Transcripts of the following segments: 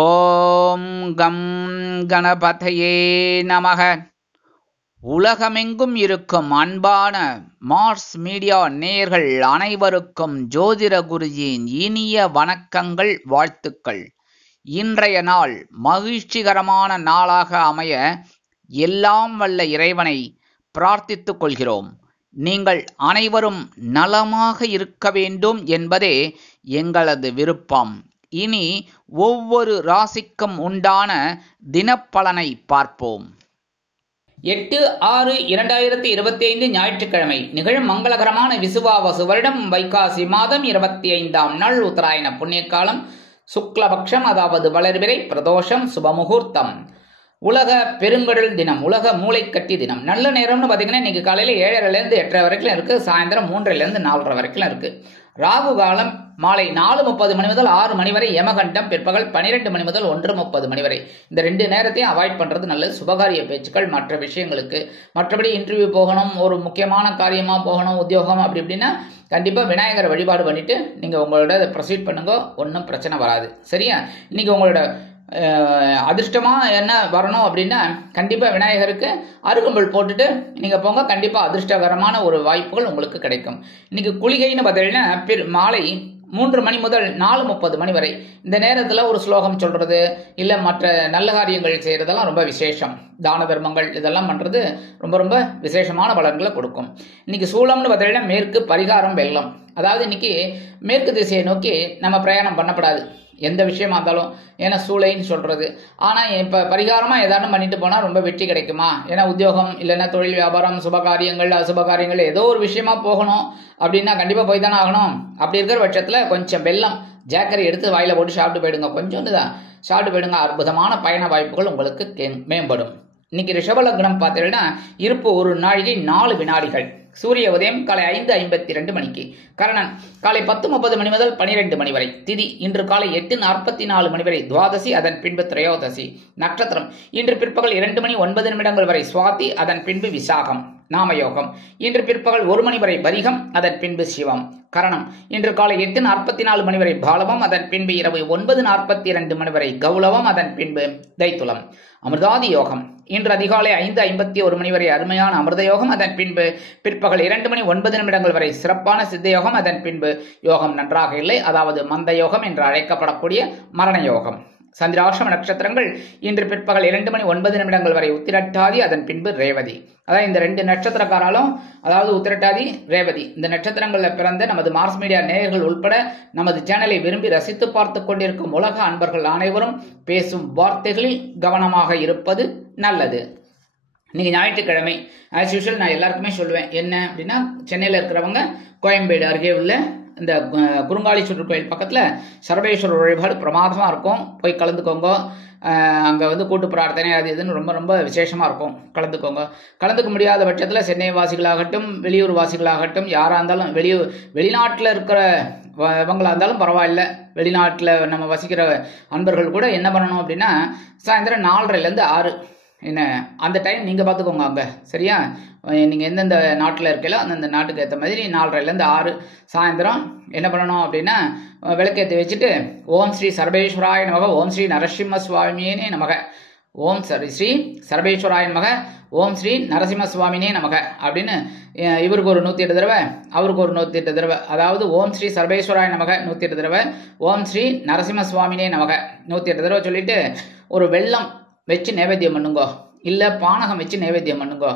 ஓம் come கணபதையே நமக. உலகமெங்கும் இருக்கும் அன்பான மார்ஸ் மீடியா நேயர்கள் அனைவருக்கும் ஜோதிட குருஜியின் இனிய வணக்கங்கள், வாழ்த்துக்கள். இன்றைய நாள் மகிழ்ச்சிகரமான நாளாக அமைய எல்லாம் வல்ல இறைவனை பிரார்த்தித்துக் கொள்கிறோம். நீங்கள் அனைவரும் நலமாக இருக்க வேண்டும் என்பதே எங்களது விருப்பம். இனி ஒவ்வொரு ராசிக்கும் உண்டான தினப்பலனை பார்ப்போம். 8/6/2025 ஞாயிற்றுக்கிழமை நிகழும் மங்களகரமான விசுவாவசு வருடம் வைகாசி மாதம் 25ஆம் நாள் உத்தராயண புண்ணியகாலம் சுக்லபக்ஷம், அதாவது வளர்பிறை பிரதோஷம், சுபமுகூர்த்தம். உலக பெருங்கடல் தினம், உலக மூளைக்கட்டி தினம். நல்ல நேரம்னு பார்த்தீங்கன்னா இன்னைக்கு காலையில் 7:30 8:30 வரைக்கும் இருக்கு. சாயந்தரம் 3:00 4:30 வரைக்கும் இருக்கு. ராகு காலம் மாலை 4:30 மணி முதல் 6 மணி வரை. யமகண்டம் பிற்பகல் 12 மணி முதல் 1:30 மணி வரை. இந்த 2 நேரத்தையும் அவாய்ட் பண்றது நல்லது. சுபகாரிய பேச்சுக்கள், மற்ற விஷயங்களுக்கு. மற்றபடி இன்டர்வியூ போகணும், ஒரு முக்கியமான காரியமா போகணும், உத்தியோகம் அப்படி இப்படின்னா கண்டிப்பா விநாயகரை வழிபாடு பண்ணிட்டு நீங்க உங்களோட ப்ரொசீட் பண்ணுங்க. ஒன்றும் பிரச்சனை வராது. சரியா? இன்னைக்கு உங்களோட அதிர்ஷ்டமா என்ன வரணும் அப்படின்னா கண்டிப்பா விநாயகருக்கு அருகம்புல் போட்டுட்டு நீங்க போங்க. கண்டிப்பா அதிர்ஷ்டகரமான ஒரு வாய்ப்புகள் உங்களுக்கு கிடைக்கும். இன்னைக்கு குளிகைன்னு பார்த்தீங்கன்னா மாலை 3 மணி முதல் 4:30 மணி வரை. இந்த நேரத்தில் ஒரு ஸ்லோகம் சொல்றது இல்லை மற்ற நல்ல காரியங்கள் செய்யறதெல்லாம் ரொம்ப விசேஷம். தான தர்மங்கள் இதெல்லாம் பண்றது ரொம்ப ரொம்ப விசேஷமான பலன்களை கொடுக்கும். இன்னைக்கு சூளம்னு பார்த்தீங்கன்னா மேற்கு, பரிகாரம் வெள்ளம். அதாவது இன்னைக்கு மேற்கு திசையை நோக்கி நம்ம பிரயாணம் பண்ணப்படாது எந்த விஷயமா இருந்தாலும். ஏன்னா சூளைன்னு சொல்றது. ஆனா இப்ப பரிகாரமா ஏதாவது பண்ணிட்டு போனா ரொம்ப வெற்றி கிடைக்குமா? ஏன்னா உத்தியோகம் இல்லைன்னா தொழில், வியாபாரம், சுபகாரியங்கள், அசுபகாரியங்கள் ஏதோ ஒரு விஷயமா போகணும் அப்படின்னா கண்டிப்பா போய் தானே ஆகணும். அப்படி இருக்கிற பட்சத்துல கொஞ்சம் வெல்லம் ஜாக்கரை எடுத்து வாயில போட்டு சாப்பிட்டு போயிடுங்க. கொஞ்சோண்டு தான் சாப்பிட்டு போயிடுங்க. அற்புதமான பயண வாய்ப்புகள் உங்களுக்கு மேம்படும். இன்னைக்கு ரிஷப லக்னம் பார்த்தீங்கன்னா இருப்பு 1 நாழிகை 4 வினாடிகள். சூரிய உதயம் காலை 5:52 மணிக்கு. கரணன் காலை 10:30 மணி முதல் 12 மணி வரை. திதி இன்று காலை 8:44 மணி வரை. துவாதசி, அதன் பின்பு திரையோதசி. நட்சத்திரம் இன்று பிற்பகல் 2 மணி 9 நிமிடங்கள் வரை சுவாதி, அதன் பின்பு விசாகம். நாமயோகம் இன்று பிற்பகல் 1 மணி வரை பரிகம், அதன் பின்பு சிவம். கரணம் இன்று காலை 8:44 மணி வரை பாலவம், அதன் பின்பு இரவு 9:42 மணி வரை கௌலவம், அதன் பின்பு தைத்துலம். அமிர்தாதி யோகம் இன்று அதிகாலை 5:51 மணி வரை அருமையான அமிர்த யோகம், அதன் பின்பு பிற்பகல் 2 மணி 9 நிமிடங்கள் வரை சிறப்பான சித்த யோகம், அதன் பின்பு யோகம் நன்றாக இல்லை, அதாவது மந்த யோகம் என்று அழைக்கப்படக்கூடிய மரண யோகம். சந்திராஷ்டம நட்சத்திரங்கள் இன்று பிற்பகல் 2 மணி 9 நிமிடங்கள் வரை உத்திரட்டாதி, அதன் பின்பு ரேவதி. அதாவது இந்த 2 நட்சத்திரக்காராலும், அதாவது உத்திரட்டாதி, ரேவதி, இந்த நட்சத்திரங்களில் பிறந்த நமது மார்ஸ் மீடியா நேயர்கள் உட்பட நமது சேனலை விரும்பி ரசித்து பார்த்து கொண்டிருக்கும் உலக அன்பர்கள் அனைவரும் பேசும் வார்த்தைகளில் கவனமாக இருப்பது நல்லது. இன்னைக்கு ஞாயிற்றுக்கிழமை ஆஸ் யூஷுவல் நான் எல்லாருக்குமே சொல்லுவேன். என்ன அப்படின்னா சென்னையில் இருக்கிறவங்க கோயம்பேடு அருகே உள்ள இந்த குருங்காலீஸ்வரர் கோயில் பக்கத்தில் சர்வேஸ்வரர் வழிபாடு பிரமாதமாக இருக்கும். போய் கலந்துக்கோங்க. அங்கே வந்து கூட்டு பிரார்த்தனை அது இதுன்னு ரொம்ப ரொம்ப விசேஷமாக இருக்கும். கலந்துக்கோங்க. கலந்துக்க முடியாத பட்சத்தில் சென்னை வாசிகளாகட்டும், வெளியூர் வாசிகளாகட்டும், யாராக இருந்தாலும் வெளிநாட்டில் இருக்கிற இவங்களாக இருந்தாலும் பரவாயில்ல. வெளிநாட்டில் நம்ம வசிக்கிற அன்பர்கள் கூட என்ன பண்ணணும் அப்படின்னா சாயந்தரம் 4:30 6 என்ன அந்த டைம் நீங்கள் பார்த்துக்கோங்க அங்கே. சரியா? நீங்கள் எந்தெந்த நாட்டில் இருக்கீங்களோ அந்தந்த நாட்டுக்கு ஏற்ற மாதிரி 4:30 6 சாயந்தரம் என்ன பண்ணணும் அப்படின்னா விளக்கேற்றி வச்சுட்டு ஓம் ஸ்ரீ சர்வேஸ்வராய நமக, ஓம் ஸ்ரீ நரசிம்ம சுவாமியே நமக, ஓம் ஸ்ரீ சர்வேஸ்வராய நமக, ஓம் ஸ்ரீ நரசிம்ம சுவாமினே நமக அப்படின்னு இவருக்கு ஒரு 108 தடவை, அவருக்கு ஒரு 108 தடவை. அதாவது ஓம் ஸ்ரீ சர்வேஸ்வராய நமக 108 தடவை, ஓம் ஸ்ரீ நரசிம்ம சுவாமினே நமக 108 தடவை சொல்லிட்டு ஒரு வெள்ளம் வச்சு நைவேத்தியம் பண்ணுங்கோ, இல்லை பானகம் வச்சு நைவேத்தியம் பண்ணுங்கோ.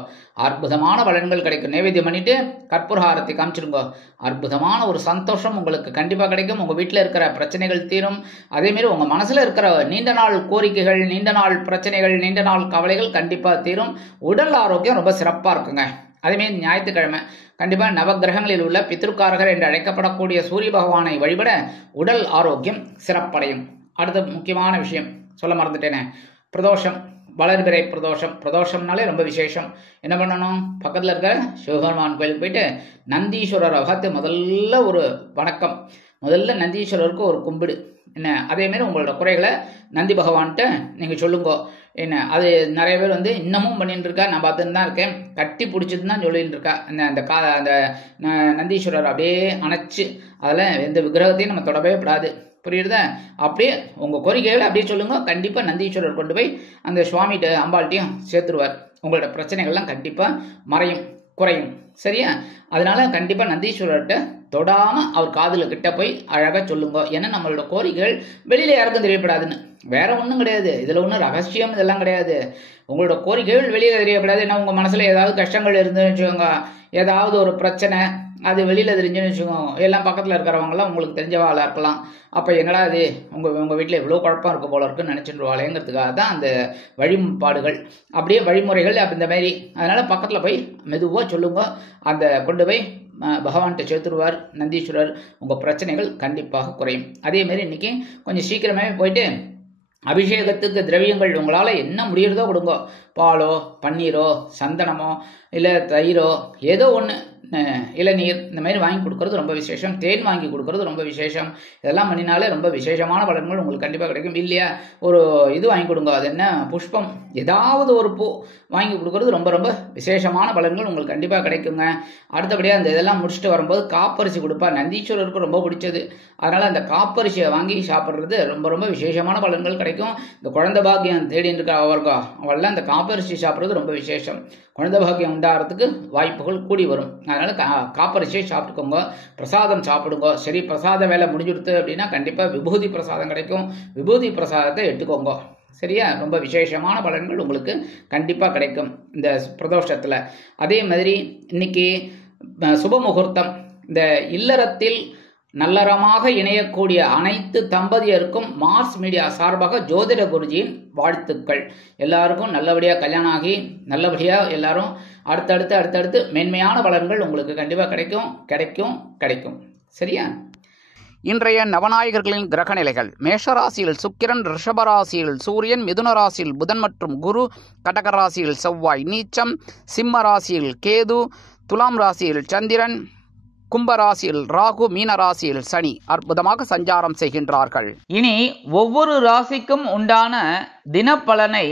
அற்புதமான பலன்கள் கிடைக்கும். நைவேத்தியம் பண்ணிட்டு கற்பூரஹாரத்தை காமிச்சிருங்கோ. அற்புதமான ஒரு சந்தோஷம் உங்களுக்கு கண்டிப்பாக கிடைக்கும். உங்கள் வீட்டில் இருக்கிற பிரச்சனைகள் தீரும். அதேமாரி உங்கள் மனசில் இருக்கிற நீண்ட நாள் கோரிக்கைகள், நீண்ட நாள் பிரச்சனைகள், நீண்ட நாள் கவலைகள் கண்டிப்பாக தீரும். உடல் ஆரோக்கியம் ரொம்ப சிறப்பாக இருக்குங்க. அதேமாரி ஞாயிற்றுக்கிழமை கண்டிப்பாக நவகிரகங்களில் உள்ள பித்ருக்காரகர் என்று அழைக்கப்படக்கூடிய சூரிய பகவானை வழிபட உடல் ஆரோக்கியம் சிறப்படையும். அடுத்த முக்கியமான விஷயம் சொல்ல மறந்துட்டேனே, பிரதோஷம், வளர்பிறை பிரதோஷம். பிரதோஷம்னாலே ரொம்ப விசேஷம். என்ன பண்ணணும்? பக்கத்தில் இருக்கிற சிவபெருமான் கோயிலுக்கு போயிட்டு நந்தீஸ்வரரை பார்த்து முதல்ல ஒரு வணக்கம், முதல்ல நந்தீஸ்வரருக்கு ஒரு கும்பிடு. என்ன அதேமாரி உங்களோட குறைகளை நந்தி பகவான்கிட்ட நீங்கள் சொல்லுங்க. என்ன அது நிறைய பேர் வந்து இன்னமும் பண்ணிட்டு இருக்கா. நான் பார்த்துன்னு தான் இருக்கேன். கட்டி பிடிச்சிட்டு தான் சொல்லிட்டு இருக்கா. அந்த நந்தீஸ்வரர் அப்படியே அணைச்சு அதில் எந்த விக்கிரகத்தையும் நம்ம தொடவே கூடாது. புரியுதா? அப்படியே உங்கள் கோரிக்கைகளை அப்படியே சொல்லுங்க. கண்டிப்பாக நந்தீஸ்வரர் கொண்டு போய் அந்த சுவாமிகிட்ட அம்பாள்கிட்டையும் சேர்த்துருவார். உங்களோட பிரச்சனைகள்லாம் கண்டிப்பாக மறையும், குறையும். சரியா? அதனால கண்டிப்பாக நந்தீஸ்வரர்கிட்ட தொடாமல் அவர் காதில் கிட்ட போய் அழகாக சொல்லுங்க. ஏன்னா நம்மளோட கோரிக்கைகள் வெளியில் யாருக்கும் தெரியப்படாதுன்னு. வேற ஒன்றும் கிடையாது, இதில் ஒன்றும் ரகசியம் இதெல்லாம் கிடையாது. உங்களோட கோரிக்கைகள் வெளியில் தெரியப்படாது. ஏன்னா உங்கள் மனசில் ஏதாவது கஷ்டங்கள் இருந்துன்னு வச்சுக்கோங்க, ஏதாவது ஒரு பிரச்சனை அது வெளியில் தெரிஞ்சுன்னு வச்சுக்கோங்க, எல்லாம் பக்கத்தில் இருக்கிறவங்களாம் உங்களுக்கு தெரிஞ்சவாளாக இருக்கலாம். அப்போ என்னடா இது உங்கள் வீட்டில் இவ்வளோ குழப்பம் இருக்க போல இருக்குன்னு நினச்சிட்டுருவாளேங்கிறதுக்காக தான் அந்த வழிபாடுகள், அப்படியே வழிமுறைகள் அப்படி இந்த மாதிரி. அதனால் பக்கத்தில் போய் மெதுவாக சொல்லுங்க. அந்த கொண்டு போய் பகவான்கிட்ட சேர்த்துருவார் நந்தீஸ்வரர். உங்கள் பிரச்சனைகள் கண்டிப்பாக குறையும். அதேமாரி இன்றைக்கி கொஞ்சம் சீக்கிரமே போயிட்டு அபிஷேகத்துக்கு திரவியங்கள் உங்களால் என்ன முடியறதோ கொடுங்க. பாலோ, பன்னீரோ, சந்தனமோ, இல்லை தயிரோ, ஏதோ ஒன்று, இளநீர் இந்த மாதிரி வாங்கி கொடுக்கறது ரொம்ப விசேஷம். தேன் வாங்கி கொடுக்கறது ரொம்ப விசேஷம். இதெல்லாம் பண்ணினாலே ரொம்ப விசேஷமான பலன்கள் உங்களுக்கு கண்டிப்பாக கிடைக்கும். இல்லையா, ஒரு இது வாங்கி கொடுங்க, அது என்ன புஷ்பம், ஏதாவது ஒரு பூ வாங்கி கொடுக்கறது ரொம்ப ரொம்ப விசேஷமான பலன்கள் உங்களுக்கு கண்டிப்பாக கிடைக்குங்க. அடுத்தபடியாக அந்த இதெல்லாம் முடிச்சுட்டு வரும்போது காப்பரிசி கொடுப்பா. நந்தீஸ்வரருக்கு ரொம்ப பிடிச்சது. அதனால் அந்த காப்பரிசியை வாங்கி சாப்பிட்றது ரொம்ப ரொம்ப விசேஷமான பலன்கள் கிடைக்கும். இந்த குழந்தை பாக்கியம் தேடின்னு இருக்க அவள்லாம் அந்த காப்பரிசி சாப்பிட்றது ரொம்ப விசேஷம். குழந்தை பாக்கியம் உண்டாகிறதுக்கு வாய்ப்புகள் கூடி வரும். அதனால் காப்பரிசியை சாப்பிட்டுக்கோங்க. பிரசாதம் சாப்பிடுங்க. சரி, பிரசாத வேலை முடிஞ்சுடுத்து அப்படின்னா கண்டிப்பாக விபூதி பிரசாதம் கிடைக்கும். விபூதி பிரசாதத்தை எடுத்துக்கோங்க. சரியா? ரொம்ப விசேஷமான பலன்கள் உங்களுக்கு கண்டிப்பாக கிடைக்கும் இந்த பிரதோஷத்தில். அதே மாதிரி இன்னைக்கு சுப முகூர்த்தம். இந்த இல்லறத்தில் நல்லறமாக இணையக்கூடிய அனைத்து தம்பதியருக்கும் மார்ஸ் மீடியா சார்பாக ஜோதிட குருஜியின் வாழ்த்துக்கள். எல்லாருக்கும் நல்லபடியாக கல்யாணம் ஆகி நல்லபடியாக எல்லாரும் அடுத்தடுத்து மேன்மையான பலன்கள் உங்களுக்கு கண்டிப்பாக கிடைக்கும். சரியா? இன்றைய நவநாயகர்களின் கிரக நிலைகள். மேஷராசியில் சுக்கிரன், ரிஷபராசியில் சூரியன், மிதுன ராசியில் புதன் மற்றும் குரு, கடகராசியில் செவ்வாய் நீச்சம், சிம்ம ராசியில் கேது, துலாம் ராசியில் சந்திரன், கும்பராசியில் ராகு, மீன ராசியில் சனி அற்புதமாக சஞ்சாரம் செய்கின்றார்கள். இனி ஒவ்வொரு ராசிக்கும் உண்டான தினப்பலனை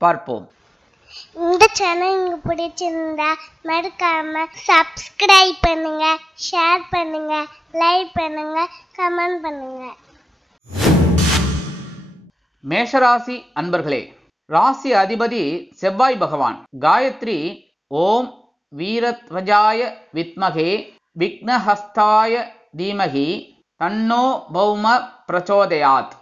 பார்ப்போம். இந்த சேனல் உங்களுக்கு பிடிச்சிருந்தா மறக்காம சப்ஸ்கிரைப் பண்ணுங்க, ஷேர் பண்ணுங்க, லைக் பண்ணுங்க, கமெண்ட் பண்ணுங்க. மேஷராசி அன்பர்களே, ராசி அதிபதி செவ்வாய் பகவான். காயத்ரி ஓம் வீரத்வஜாய வித்மகே விக்னஹஸ்தாய தீமகி தன்னோ பௌம பிரச்சோதயாத்.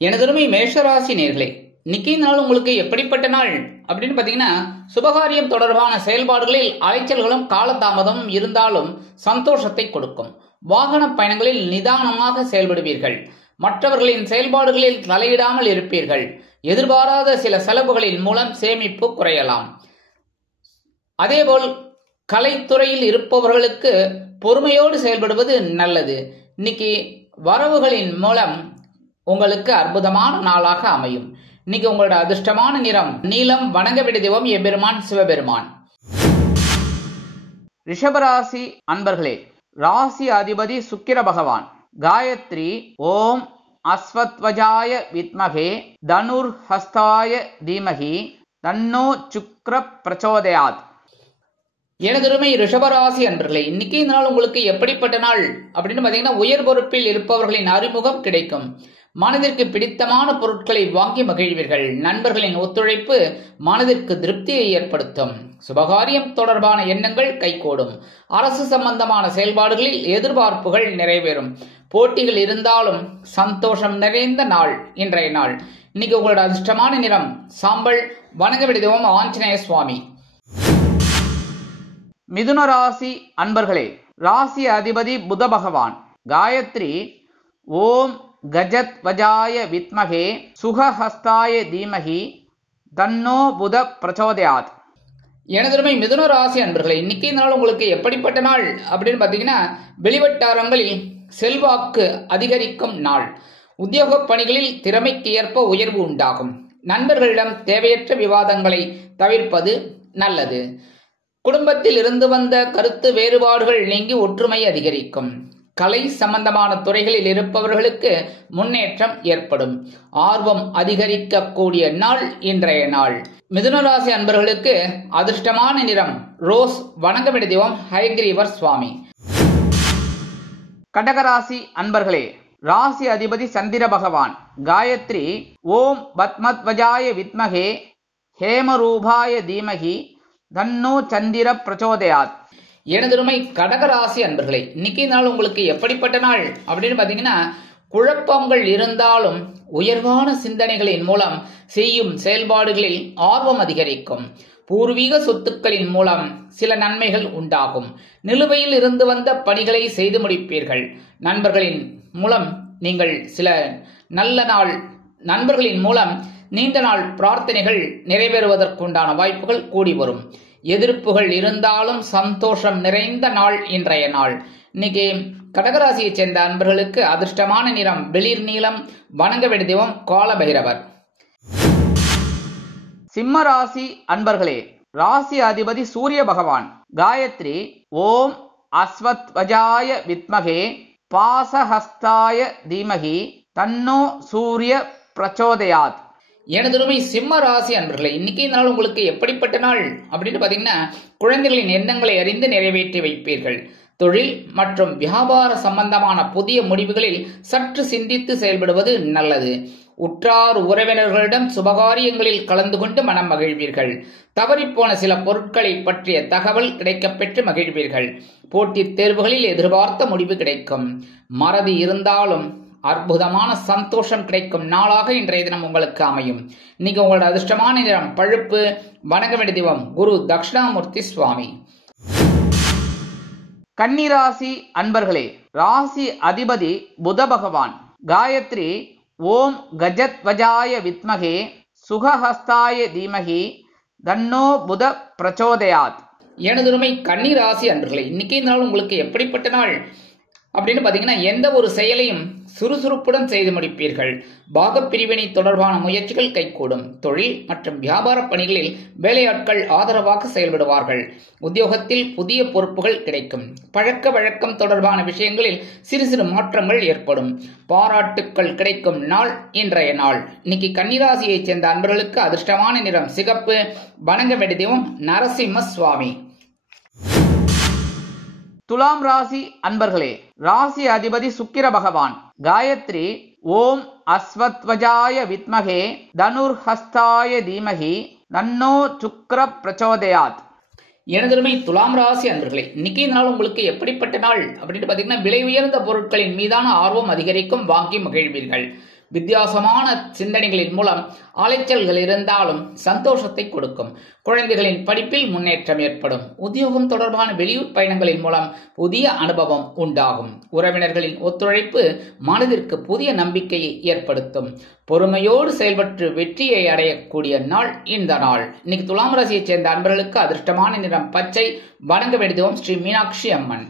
எனதருமை மேஷராசி நேர்களே, இன்னைக்கு நாள் உங்களுக்கு எப்படிப்பட்ட நாள் அப்படின்னு பார்த்தீங்கன்னா, சுபகாரியம் தொடர்பான செயல்பாடுகளில் அலைச்சல்களும் காலதாமதமும் இருந்தாலும் சந்தோஷத்தை கொடுக்கும். வாகன பயணங்களில் நிதானமாக செயல்படுவீர்கள். மற்றவர்களின் செயல்பாடுகளில் தலையிடாமல் இருப்பீர்கள். எதிர்பாராத சில செலவுகளின் மூலம் சேமிப்பு குறையலாம். அதேபோல் கலைத்துறையில் இருப்பவர்களுக்கு பொறுமையோடு செயல்படுவது நல்லது. இன்னைக்கு வரவுகளின் மூலம் உங்களுக்கு அற்புதமான நாளாக அமையும். இன்னைக்கு உங்களோட அதிர்ஷ்டமான நிறம் நீலம். வணங்க வேண்டிய தெய்வம் எம்பெருமான் சிவபெருமான். ரிஷபராசி அன்பர்களே, ராசி அதிபதி சுக்கிர பகவான். காயத்ரி ஓம் அஸ்வத்வஜாய வித்மகே தனுர் ஹஸ்தாய தீமகி தன்னோ சுக்ர பிரச்சோதயாத். எனதருமை ரிஷபராசி அன்பர்களே, இன்னைக்கு இந்த நாள் உங்களுக்கு எப்படிப்பட்ட நாள் அப்படின்னு பார்த்தீங்கன்னா, உயர் பொறுப்பில் இருப்பவர்களின் அறிமுகம் கிடைக்கும். மனதிற்கு பிடித்தமான பொருட்களை வாங்கி மகிழ்வீர்கள். நண்பர்களின் ஒத்துழைப்பு மனதிற்கு திருப்தியை ஏற்படுத்தும். சுபகாரியம் தொடர்பான எண்ணங்கள் கைகூடும். அரசு சம்பந்தமான செயல்பாடுகளில் எதிர்பார்ப்புகள் நிறைவேறும். போட்டிகள் இருந்தாலும் சந்தோஷம் நிறைந்த நாள் இன்றைய நாள். இன்னைக்கு உங்களோட அதிர்ஷ்டமான நிறம் சாம்பல். வணங்க வேண்டிய தெய்வம் ஆஞ்சநேய சுவாமி. மிதுன ராசி அன்பர்களே, ராசி அதிபதி புத பகவான். காயத்ரி ஓம் கஜத் வஜாய வித்மகே சுகஹஸ்தாய தீமகி தன்னோ புத பிரச்சோதயாத். எனதருமை மிதுன ராசி அன்பர்களே, இன்னைக்கு இந்த நாள் உங்களுக்கு எப்படிப்பட்ட நாள் அப்படின்னு பார்த்தீங்கன்னா, வெளிவட்டாரங்களில் செல்வாக்கு அதிகரிக்கும் நாள். உத்தியோக பணிகளில் திறமைக்கு ஏற்ப உயர்வு உண்டாகும். நண்பர்களிடம் தேவையற்ற விவாதங்களை தவிர்ப்பது நல்லது. குடும்பத்தில் இருந்து வந்த கருத்து வேறுபாடுகள் நீங்கி ஒற்றுமை அதிகரிக்கும். கலை சம்பந்தமான துறைகளில் இருப்பவர்களுக்கு முன்னேற்றம் ஏற்படும். ஆர்வம் அதிகரிக்கக்கூடிய நாள் இன்றைய நாள். மிதுனராசி அன்பர்களுக்கு அதிர்ஷ்டமான நிறம் ரோஸ். வணங்க வேண்டிய தெய்வம் ஹயக்ரீவர் சுவாமி. கடகராசி அன்பர்களே, ராசி அதிபதி சந்திர பகவான். காயத்ரி ஓம் பத்மத்வஜாய வித்மகே ஹேமரூபாய தீமகி தன்னோ சந்திர பிரச்சோதயாத். எனதருமை கடகராசி அன்பர்களே, இன்னைக்கு நாள் உங்களுக்கு எப்படிப்பட்ட நாள் அப்படின்னு பாத்தீங்கன்னா, குழப்பங்கள் இருந்தாலும் உயர்வான சிந்தனைகளின் மூலம் செய்யும் செயல்பாடுகளில் ஆர்வம் அதிகரிக்கும். பூர்வீக சொத்துக்களின் மூலம் சில நன்மைகள் உண்டாகும். நிலுவையில் இருந்து வந்த பணிகளை செய்து முடிப்பீர்கள். நண்பர்களின் மூலம் நீங்கள் சில நல்ல நாள் நண்பர்களின் மூலம் நீண்ட நாள் பிரார்த்தனைகள் நிறைவேறுவதற்குண்டான வாய்ப்புகள் கூடி வரும். எதிர்ப்புகள் இருந்தாலும் சந்தோஷம் நிறைந்த நாள் இன்றைய நாள். இன்னைக்கு கடகராசியைச் சேர்ந்த அன்பர்களுக்கு அதிர்ஷ்டமான நிறம் வெளிர் நீலம். வணங்க வேண்டிய தெய்வம் காலபைரவர். சிம்ம ராசி அன்பர்களே, ராசி அதிபதி சூரிய பகவான். காயத்ரி ஓம் அஸ்வத்வஜாய வித்மகே பாசஹஸ்தாய தீமகி தன்னோ சூரிய பிரச்சோதயாத். எனதுருமை சிம்ம ராசி அன்பர்களே, இன்னைக்கு நாள் உங்களுக்கு எப்படிப்பட்ட நாள் அப்படின்னு பாத்தீங்கன்னா, குழந்தைகளின் எண்ணங்களை அறிந்து நிறைவேற்றி வைப்பீர்கள். தொழில் மற்றும் வியாபார சம்பந்தமான புதிய முடிவுகளில் சற்று சிந்தித்து செயல்படுவது நல்லது. உற்றார் உறவினர்களிடம் சுபகாரியங்களில் கலந்து கொண்டு மனம் மகிழ்வீர்கள். தவறிப்போன சில பொருட்களை பற்றிய தகவல் கிடைக்கப்பெற்று மகிழ்வீர்கள். போட்டித் தேர்வுகளில் எதிர்பார்த்த முடிவு கிடைக்கும். மறதி இருந்தாலும் அற்புதமான சந்தோஷம் கிடைக்கும் நாளாக இன்றைய தினம் உங்களுக்கு அமையும். இன்னைக்கு உங்களோட அதிர்ஷ்டமான நிறம் பழுப்பு. வணங்க வேண்டிய தெய்வம் குரு தட்சிணாமூர்த்தி சுவாமி. கன்னிராசி அன்பர்களே, ராசி அதிபதி புத பகவான். காயத்ரி ஓம் கஜத்வஜாய வித்மகே சுகஹஸ்தாய தீமகி தன்னோ புத பிரச்சோதயாத். எனதுரிமை கன்னிராசி அன்பர்களே, இன்னைக்கு நாள் உங்களுக்கு எப்படிப்பட்ட நாள் அப்படின்னு பாத்தீங்கன்னா, எந்த ஒரு செயலையும் சுறுசுறுப்புடன் செய்து முடிப்பீர்கள். பாகப்பிரிவினை தொடர்பான முயற்சிகள் கைகூடும். தொழில் மற்றும் வியாபார பணிகளில் வேலையாட்கள் ஆதரவாக செயல்படுவார்கள். உத்தியோகத்தில் புதிய பொறுப்புகள் கிடைக்கும். பழக்க வழக்கம் தொடர்பான விஷயங்களில் சிறு சிறு மாற்றங்கள் ஏற்படும். பாராட்டுக்கள் கிடைக்கும் நாள் இன்றைய நாள். இன்னைக்கு கன்னிராசியைச் சேர்ந்த அன்பர்களுக்கு அதிர்ஷ்டமான நிறம் சிகப்பு. வணங்க வேண்டிய தெய்வம் நரசிம்ம சுவாமி. துலாம் ராசி அன்பர்களே, ராசி அதிபதி சுக்கிர பகவான். காயத்ரி ஓம் அஸ்வத்வஜாய வித்மகே தனுர்ஹஸ்தாய தீமகி தன்னோ சுக்ர பிரச்சோதயாத். எனதருமை துலாம் ராசி அன்பர்களே, இன்னைக்கு நாள் உங்களுக்கு எப்படிப்பட்ட நாள் அப்படின்னு பாத்தீங்கன்னா, விலை உயர்ந்த பொருட்களின் மீதான ஆர்வம் அதிகரிக்கும். வாங்கி மகிழ்வீர்கள். வித்தியாசமான சிந்தனைகளின் மூலம் அலைச்சல்கள் இருந்தாலும் சந்தோஷத்தை கொடுக்கும். குழந்தைகளின் படிப்பில் முன்னேற்றம் ஏற்படும். உத்தியோகம் தொடர்பான வெளியூர் பயணங்களின் மூலம் புதிய அனுபவம் உண்டாகும். உறவினர்களின் ஒத்துழைப்பு மனதிற்கு புதிய நம்பிக்கையை ஏற்படுத்தும். பொறுமையோடு செயல்பட்டு வெற்றியை அடையக்கூடிய நாள் இந்த நாள். இன்னைக்கு துலாம் ராசியைச் சேர்ந்த அன்பர்களுக்கு அதிர்ஷ்டமான நிறம் பச்சை. வணங்க வேண்டியதும் ஸ்ரீ மீனாட்சி அம்மன்.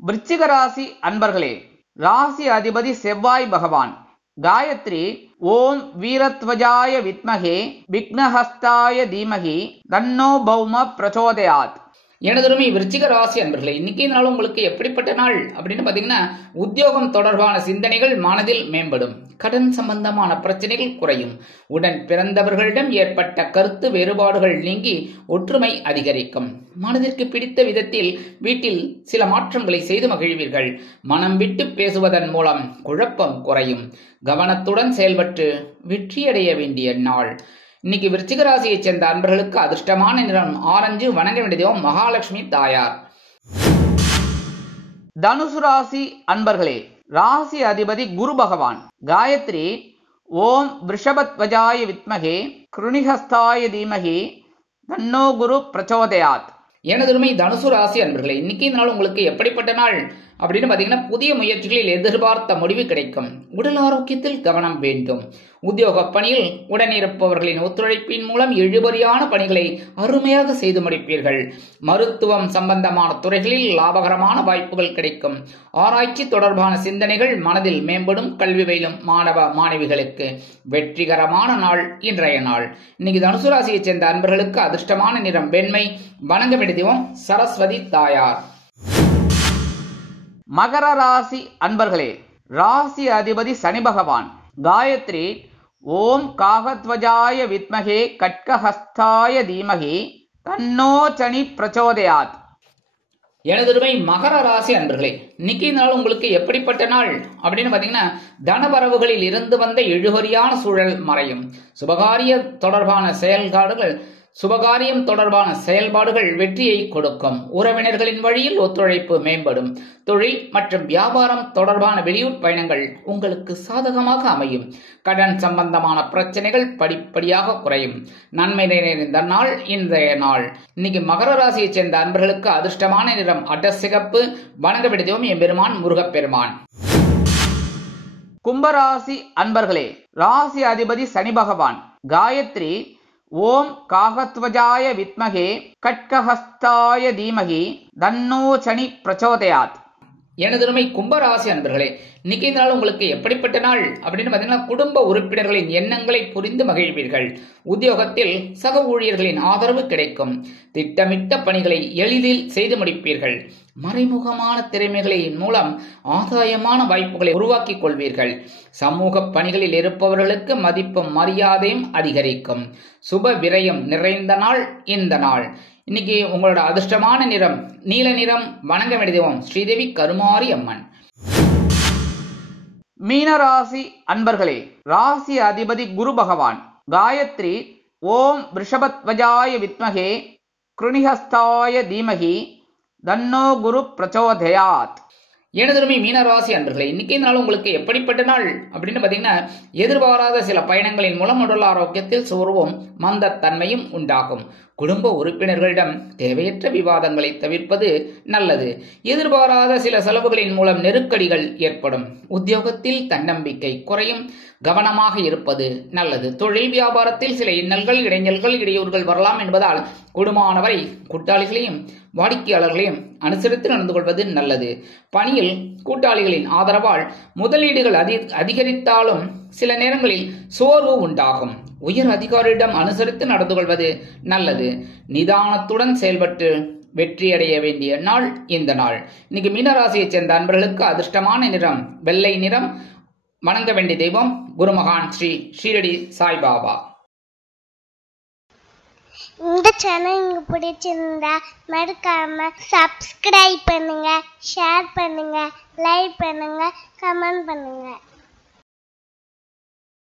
விருச்சிக ராசி அன்பர்களே, ராசி அதிபதி செவ்வாய் பகவான். காயத்ரி ஓம் வீரத்வஜாய வித்மகே விக்னஹஸ்தாய தீமகி தன்னோ பௌம பிரச்சோதயாத். எனதருமை விருச்சிக ராசி அன்பர்களே, இன்னைக்கு நாள் உங்களுக்கு எப்படிப்பட்ட நாள் அப்படின்னு பாத்தீங்கன்னா, உத்தியோகம் தொடர்பான சிந்தனைகள் மனதில் மேம்படும். கடன் சம்பந்தமான பிரச்சனைகள் குறையும். உடன் பிறந்தவர்களிடம் ஏற்பட்ட கருத்து வேறுபாடுகள் நீங்கி ஒற்றுமை அதிகரிக்கும். மனதிற்கு பிடித்த விதத்தில் வீட்டில் சில மாற்றங்களை செய்து மகிழ்வீர்கள். மனம் விட்டு பேசுவதன் மூலம் குழப்பம் குறையும். கவனத்துடன் செயல்பட்டு வெற்றியடைய வேண்டிய நாள். இன்னைக்கு விருச்சிக ராசியைச் சேர்ந்த அன்பர்களுக்கு அதிர்ஷ்டமான நிறம் ஆரஞ்சு. வணங்க வேண்டியதும் மகாலட்சுமி தாயார். தனுசு ராசி அன்பர்களே, ராசி அதிபதி குரு பகவான். காயத்ரி ஓம் விருஷபத்வஜாய வித்மகே கிருணிஹஸ்தாய தீமகி தன்னோ குரு பிரச்சோதயாத். எனதுரிமை தனுசு ராசி அன்பர்களே, இன்னைக்கு நாள் உங்களுக்கு எப்படிப்பட்ட நாள் அப்படின்னு பாத்தீங்கன்னா, புதிய முயற்சிகளில் எதிர்பார்த்த முடிவு கிடைக்கும். உடல் ஆரோக்கியத்தில் கவனம் வேண்டும். உத்தியோக பணியில் உடனிருப்பவர்களின் ஒத்துழைப்பின் மூலம் இழுபறியான பணிகளை அருமையாக செய்து முடிப்பீர்கள். மருத்துவம் சம்பந்தமான துறைகளில் லாபகரமான வாய்ப்புகள் கிடைக்கும். ஆராய்ச்சி தொடர்பான சிந்தனைகள் மனதில் மேம்படும். கல்வி பயிலும் மாணவ மாணவிகளுக்கு வெற்றிகரமான நாள் இன்றைய நாள். இன்னைக்கு தனுசு ராசியைச் சேர்ந்த அன்பர்களுக்கு அதிர்ஷ்டமான நிறம் வெண்மை. வணங்க வேண்டிய தெய்வம் சரஸ்வதி தாயார். மகர ராசி அன்பர்களே, ராசி அதிபதி சனி பகவான். காயத்ரி ஓம் காகத்வஜாய வித்மகே கட்கஹஸ்தாய தீமகி தன்னோ சனி பிரச்சோதயாத். எனதுருமை மகர ராசி அன்பர்களே, இன்னைக்கு நாள் உங்களுக்கு எப்படிப்பட்ட நாள் அப்படின்னு பாத்தீங்கன்னா, தனவரவுகளில் இருந்து வந்த இழுபறியான சூழல் மறையும். சுபகாரியம் தொடர்பான செயல்பாடுகள் வெற்றியை கொடுக்கும். உறவினர்களின் வழியில் ஒத்துழைப்பு மேம்படும். தொழில் மற்றும் வியாபாரம் தொடர்பான வெளியூர் பயணங்கள் உங்களுக்கு சாதகமாக அமையும். கடன் சம்பந்தமான பிரச்சனைகள் படிப்படியாக குறையும். நன்மை நிறைந்த நாள் இன்றைய நாள். இன்னைக்கு மகர ராசியை சேர்ந்த அன்பர்களுக்கு அதிர்ஷ்டமான நிறம் அடசிகப்பு. வணங்க விடுதோம் எம்பெருமான் முருகப்பெருமான். கும்பராசி அன்பர்களே, ராசி அதிபதி சனி பகவான். காயத்ரி ஓம் காகத்வஜாய வித்மகே கட்கஹஸ்தாய தீமகி தன்னோ சனி பிரச்சோதயாத். எனதுமை கும்பராசி அன்பர்களே, இன்னைக்கு இந்த நாள் உங்களுக்கு எப்படிப்பட்ட நாள் அப்படின்னு பாத்தீங்கன்னா, குடும்ப உறுப்பினர்களின் எண்ணங்களை புரிந்து மகிழ்வீர்கள். உத்தியோகத்தில் சக ஊழியர்களின் ஆதரவு கிடைக்கும். திட்டமிட்ட பணிகளை எளிதில் செய்து முடிப்பீர்கள். மறைமுகமான திறமைகளின் மூலம் ஆதாயமான வாய்ப்புகளை உருவாக்கிக் கொள்வீர்கள். சமூக பணிகளில் இருப்பவர்களுக்கு மதிப்பும் மரியாதையும் அதிகரிக்கும். சுப விரயம் நிறைந்த நாள் இந்த நாள். இன்னைக்கு உங்களோட அதிர்ஷ்டமான நிறம் நீல நிறம். வணங்க வேண்டியதும் ஸ்ரீதேவி கருமாரி அம்மன். மீனராசி அன்பர்களே, ராசி அதிபதி குரு பகவான். காயத்ரி ஓம் ரிஷபத்வஜாய வித்மகே கிருணிஹஸ்தாய தீமகி தன்னோ குரு பிரச்சோதயாத். எனதுமே மீனராசி அன்பர்களே, இன்னைக்கு நாள் உங்களுக்கு எப்படிப்பட்ட நாள் அப்படின்னு பாத்தீங்கன்னா, எதிர்பாராத சில பயணங்களின் மூலம் உடல் ஆரோக்கியத்தில் சோர்வும் மந்தத்தன்மையும் உண்டாகும். குடும்ப உறுப்பினர்களிடம் தேவையற்ற விவாதங்களை தவிர்ப்பது நல்லது. எதிர்பாராத சில செலவுகளின் மூலம் நெருக்கடிகள் ஏற்படும். உத்தியோகத்தில் தன்னம்பிக்கை குறையும். கவனமாக இருப்பது நல்லது. தொழில் வியாபாரத்தில் சில இன்னல்கள், இடைஞ்சல்கள், இடையூறுகள் வரலாம் என்பதால் கூடுமானவரை கூட்டாளிகளையும் வாடிக்கையாளர்களையும் அனுசரித்து நடந்து கொள்வது நல்லது. பணியில் கூட்டாளிகளின் ஆதரவால் முதலீடுகள் அதிகரித்தாலும் சில நேரங்களில் சோர்வு உண்டாகும். உயர் அதிகாரியிடம் அனுசரித்து நடந்து கொள்வது நல்லது. நிதானத்துடன் செயல்பட்டு வெற்றியடைய வேண்டிய நாள் இந்த நாள். இன்னைக்கு மீனராசியை சேர்ந்த அன்பர்களுக்கு அதிர்ஷ்டமான நிறம் வெள்ளை நிறம். வணங்க வேண்டிய தெய்வம் குருமகான் ஸ்ரீ ஷீரடி சாய்பாபா. இந்த சேனல் உங்களுக்கு பிடிச்சிருந்தா மறக்காம சப்ஸ்கிரைப் பண்ணுங்க, ஷேர் பண்ணுங்க, லைக் பண்ணுங்க, கமெண்ட் பண்ணுங்க.